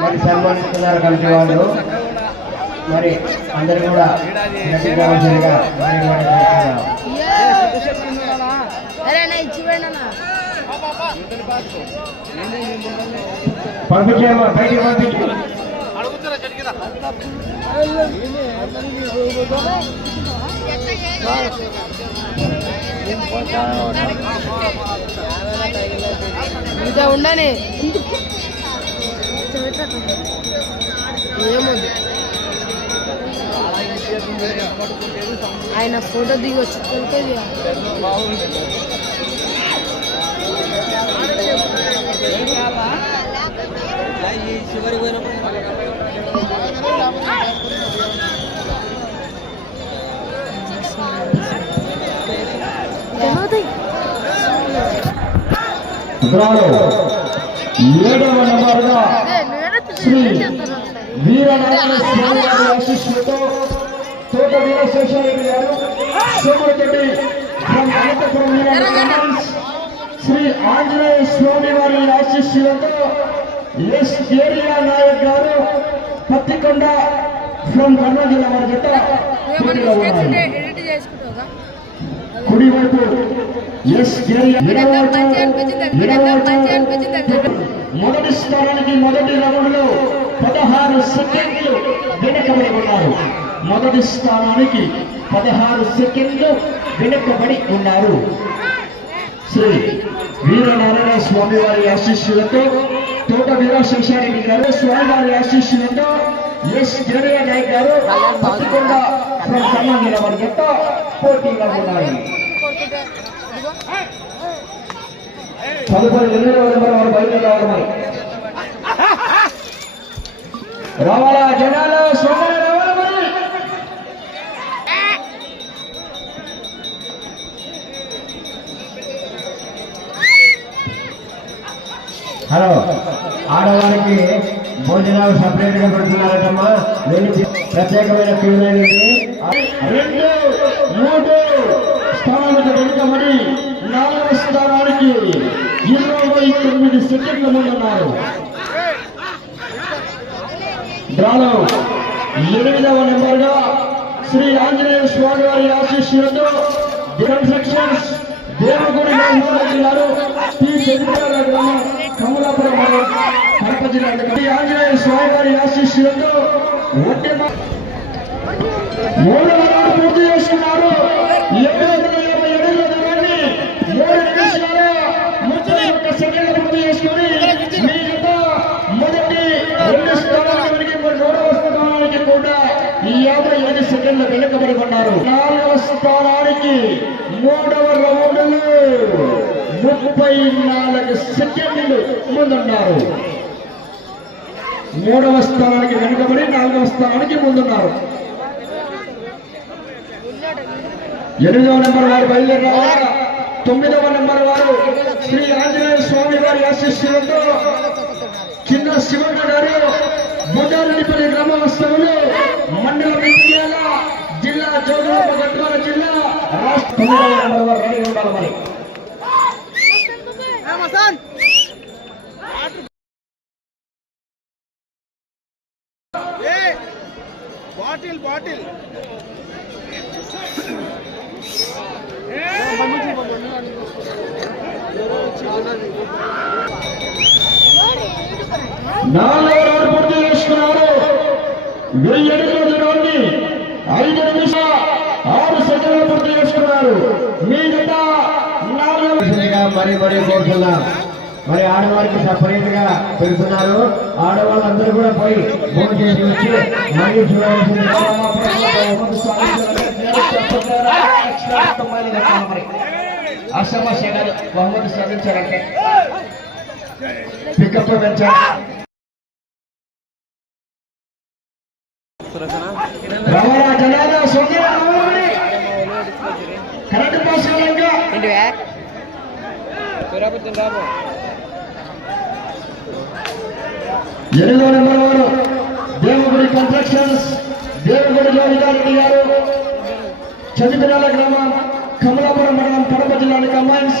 మరి సన్మానిస్తున్నారు కమిటీ వాళ్ళు మరి అందరు కూడా గట్టిగా మరి బయటికి పంపించు ఉండని. ఏముంది ఆయన ఫోటో దిగి వచ్చి కొలికేది డ్రాలో ఏడవ నెంబర్గా శ్రీ ఆశీస్సులతో తోట వీరశేషారెడ్డి గారు సోమరెడ్డి శ్రీ ఆంజనేయ స్వామి వారి ఆశీస్సులతో ఎస్ ఏరియా నాయక్ గారు పత్తికొండ ఫ్రమ్ కర్నూలు జిల్లా వారి జత అనిపించింది మొదటి స్థానానికి మొదటి రౌండ్లో పదహారు సెకండ్లు వెనుకబడి ఉన్నారు. మొదటి స్థానానికి పదహారు సెకండ్లు వెనుకబడి ఉన్నారు. శ్రీ వీరనారాయణ స్వామి వారి ఆశీస్సులతో తోట వీరశేషారెడ్డి గారు స్వామి వారి ఆశీస్సులతో ఎస్ జనయ నాయక్ గారు వారి జత పోటీగా ఉన్నాయి. తదుపరి ఎనిమిదవ నెంబర్ వారు రావాలా జనాలు? రావాలి హలో. ఆడవారికి భోజనాలు సపరేట్గా పెడుతున్నారటమ్మా. నేను ప్రత్యేకమైన క్యూ లైన్ రెండు మూడు స్థానానికి వెనుకబడి నాలుగవ స్థానానికి ఇరవై తొమ్మిది సెకండ్ల ముందున్నారు డ్రాలో ఎనిమిదవ నెంబర్గా శ్రీ ఆంజనేయ స్వామి వారి ఆశీస్సులతో కన్స్ట్రక్షన్స్ దేవగుడి మోహన్ గారు టి చంద్రబాబు ఆంజనేయ స్వామి వారి ఆశీస్సులతో మూడు రౌండ్ పూర్తి చేస్తున్నారు ఏడు వందల యాభై అడుగుల దూరాన్ని ముప్పై ఒక్క పూర్తి చేసుకుని మొదటి రెండు స్థానాలకు మూడవ స్థానానికి కూడా యాభై ఐదు సెకండ్లు వెనుకబడి ఉన్నారు. నాలుగవ స్థానానికి మూడవ రౌండ్లు ముప్పై నాలుగు సెకండ్లు ముందున్నారు. మూడవ స్థానానికి వెనుకబడి నాలుగవ స్థానానికి ముందున్నారు. ఎనిమిదవ నెంబర్ వారు బయలుదేరిన రావాలా తొమ్మిదవ నెంబర్ వారు శ్రీ ఆంజనేయ స్వామి వారి ఆశీస్సులతో చిన్న శివన్న గారు బుడ్డారెడ్డిపల్లి గ్రామోత్సవంలో మండల విద్యాల జిల్లా జోగులాంబ గద్వాల జిల్లా రాష్ట్ర తొమ్మిదవ నెంబర్ వారు రెడీ ఉండాలి మరి. బాటిల్ పూర్తి చేసుకున్నారు. వెయ్యి అడుగుల దూరాన్ని ఐదు నిమిషాల ఆరు సెకండ్లు పూర్తి చేసుకున్నారు. మీ జత నాలుగు మరి మరి కోరుతున్నాం మరి ఆడవారికి సపరేట్గా పెడుతున్నారు ఆడవాళ్ళందరూ కూడా పోయి భోజనం చేసి వచ్చి మరియు అసమస్య బహుమతి సాధించాలంటే పికప్ కరెంట్ పాస్ ఎనిమిదో నెంబర్ వారు దేవగుడి కన్స్ట్రక్షన్స్ దేవగుడి జోగిదారెడ్డి గారు చదిపినాల గ్రామం కమలాపురం మండలం కడప జిల్లాని కంబైన్స్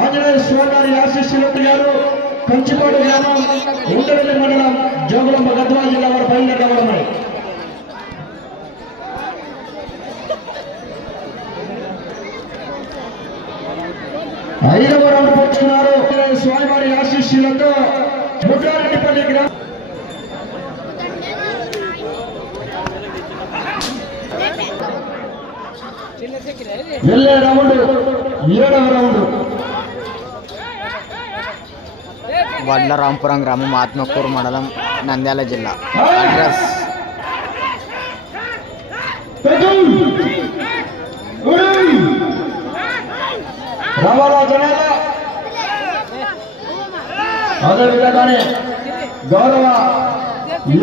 ఆంజనేయ స్వామివారి గారి గారు కంచిపాడు గ్రామం ఉండవల్లి మండలం జోగులంబ గద్వాల జిల్లా వారు బయలుదేరడం మరి ఐదవ రౌండ్ పోతున్నారు స్వామివారి ఆశీస్సులతో ముద్రారెడ్డిపల్లి గ్రామం వెళ్ళే రౌండ్ ఏడవ రౌండ్ వడ్ల రాంపురం గ్రామం ఆత్మకూరు మండలం నంద్యాల జిల్లా అడ్రస్ రావాలా జనాలా అదేవిధంగానే గౌరవ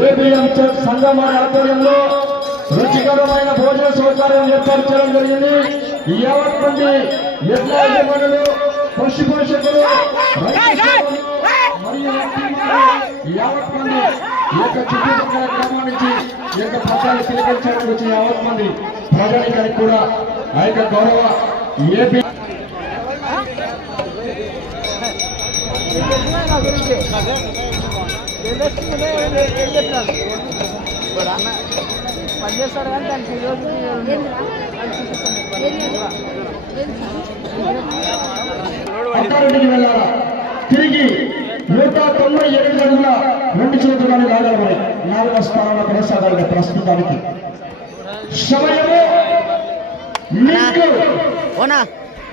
ఏబిఎం చర్చ్ సంఘం ఆధ్వర్యంలో రుచికరమైన భోజన సౌకర్యం ఏర్పాటు చేయడం జరిగింది. యావత్ మంది ఎడ్ల యజమానులు పశు పోషకులు మరియు యావత్ మంది ఈ యొక్క చుట్టుపక్కల గ్రామం నుంచి ఈ యొక్క ప్రజలు తిరిగించడానికి వచ్చిన యావత్ మంది ప్రజానికానికి కూడా ఆ యొక్క గౌరవ ఏపీ అత్తారింటికి వెళ్ళాలా తిరిగి నూట తొంభై ఏడు అడుగుల రెండు చేతులను లాగాలి మరి నాలుగవ స్థానంలో కొనసాగాలి ప్రస్తుతానికి సమయము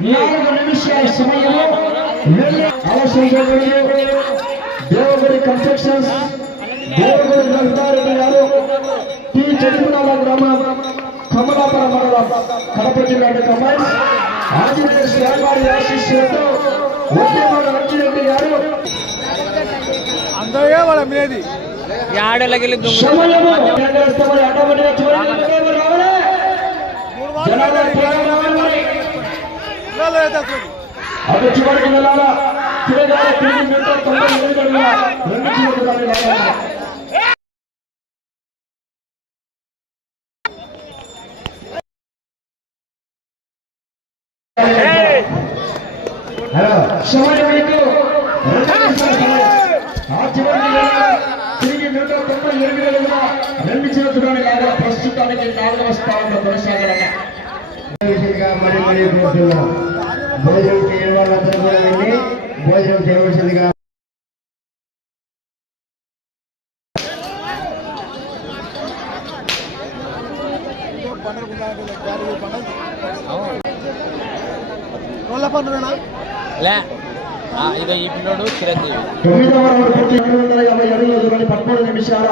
నాలుగు నిమిషాల సమయము అవసరం దేవగుడి కన్స్ట్రక్షన్స్ దేవగుడి రఘునారెడ్డి గారు టి చెడుపునాల గ్రామం కమలాపురం మండలం కడప జిల్లా కమాండ్స్ ఆంజనేయ స్వామివారి ఆశీస్సులతో ఉద్యమాల రంజిరెడ్డి గారు అందరూ వాళ్ళ మీది. అటు చివరికి వెళ్ళాలా? తిరగాలి తిరిగి నూట తొంభై ఎనిమిది అడుగుల రెండు చివరికి వెళ్ళాలి హలో సమయం మీకు రెండు నిమిషాల సమయం. ఆ చివరికి వెళ్ళాలా తిరిగి నూట తొంభై ఎనిమిది అడుగుల రెండు చేతులని లాగా ప్రస్తుతానికి నాలుగవ స్థానంలో కొనసాగాలన్న విషయంగా మరి మరి కోరుతున్నాం భోజనం చేయవలసిందిగా తొమ్మిదవ రౌండ్ పూర్తి వందల యాభై అడుగుల దూరాన్ని పదమూడు నిమిషాల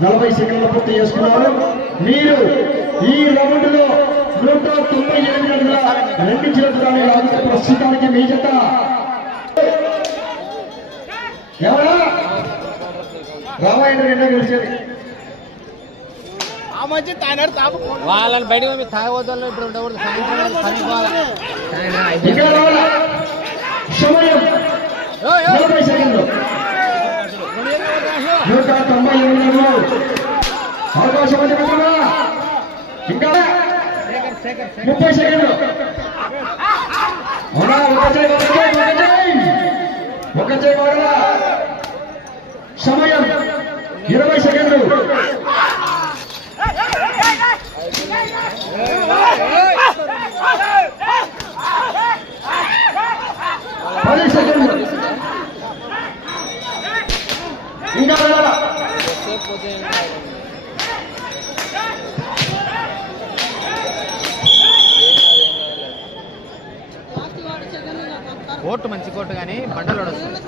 నలభై సెకండ్లు పూర్తి చేసుకున్నారు. మీరు ఈ రౌండ్లో నూట తొంభై ఎనిమిది అడుగుల రెండు చేతులని లాగితే ప్రస్తుతానికి మీ జత ఎవరా? రామాయణ రెండో గెలిచేది వాళ్ళని బయటకు పంపి తాగవద్దు ఇప్పుడు ఉండకూడదు నూట తొంభై ఎనిమిది అవకాశం ఇంకా ముప్పై సెకండ్లు. ఒక చేయి ఒక చేయి సమయం ఇరవై సెకండ్లు. పది సెకండ్లు. ఇంకా కోర్టు మంచి కోర్టు కానీ బండలు వస్తుంది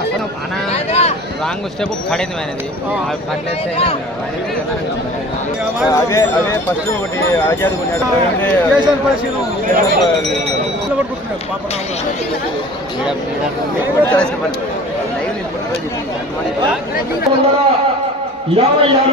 అసలు మన రాంగ్ స్టెప్ పడింది మనది. అదే అదే ఫస్ట్ ఒకటి కొన్నాడు వందల యాభై ఆరు